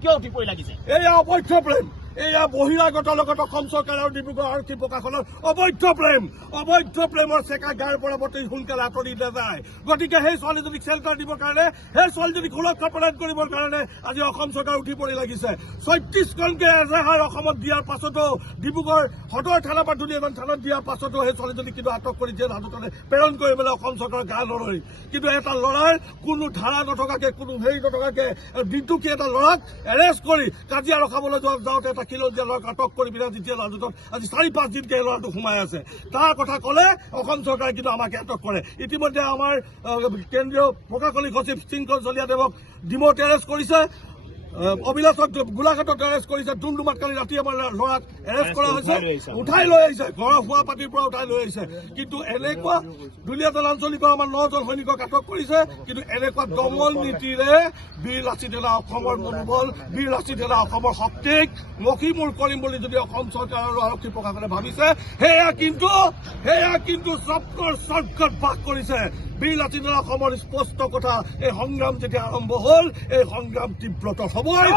কিয় উঠি পৰি লাগিছে? এয়া অবৈধ প্ৰেম, এয়া বহিৰাগত লগত অসম চৰকাৰ আৰু ডিব্ৰুগড় আৰক্ষী প্ৰশাসনৰ অবৈধ প্ৰেমৰ চেকা গাৰ পৰা অতি সোনকালে আঁতৰি নাযায়। গতিকে সেই ছোৱালীজনীক চেল্টাৰ দিবৰ কাৰণে, সেই ছোৱালীজনীক সুৰক্ষা প্ৰদান কৰিবৰ কাৰণে আজি অসম চৰকাৰ উঠি পৰি লাগিছে। 36খনকে এজাহাৰ অসমত দিয়াৰ পাছতো, ডিব্ৰুগড় সদৰ থানা বা দুলীয়াজান থানাত দিয়াৰ পাছতো সেই ছোৱালীজনীক কিন্তু আটক কৰি জেল হাজতলৈ প্ৰেৰণ কৰিবলৈ অসম চৰকাৰৰ গা নৰয়। কিন্তু এটা ল'ৰাৰ কোনো ধাৰা নথকাকে, কোনো হেৰি নথকাকে দিনটোকে এটা ল'ৰাক এৰেষ্ট কৰি কাজিয়া ৰখাবলৈ যাওঁতে এটা খিলঞ্জীয়া ল'ৰাক আটক কৰি পিনে আজি জেল হাজতত আজি 4-5 দিনকে এই ল'ৰাটো সোমাই আছে। তাৰ কথা ক'লে অসম চৰকাৰে কিন্তু আমাক আটক কৰে। ইতিমধ্যে আমাৰ কেন্দ্ৰীয় প্ৰশাসনিক সচিব শৃংখল চলিয়াদেৱক ডিমোত এৰেষ্ট কৰিছে, অবিলাসক গোলাঘাটত এৰেষ্ট কৰিছে, ডুমডুমাত কালি ৰাতি আমাৰ ল'ৰাক এৰেষ্ট কৰা হৈছে, উঠাই লৈ আহিছে, ঘৰৰ শোৱা পাতিৰ পৰা উঠাই লৈ আহিছে। কিন্তু এনেকুৱা দুলীয়াজান আঞ্চলিকৰ আমাৰ 9জন সৈনিকক আটক কৰিছে। কিন্তু এনেকুৱা দমন নীতিৰে বীৰ লাচিত দেউতা অসমৰ মনোবল, বীৰ লাচিত দেউতা অসমৰ শক্তিক মষিমূৰ কৰিম বুলি যদি অসম চৰকাৰ আৰু আৰক্ষী প্ৰশাসনে ভাবিছে, সেয়া কিন্তু স্বপ্নৰ স্বৰ্গত বাস কৰিছে। বীৰ লাচিত দেউতা অসমৰ স্পষ্ট কথা, এই সংগ্ৰাম যেতিয়া আৰম্ভ হ'ল, এই সংগ্ৰাম তীব্ৰতৰ হ'বই।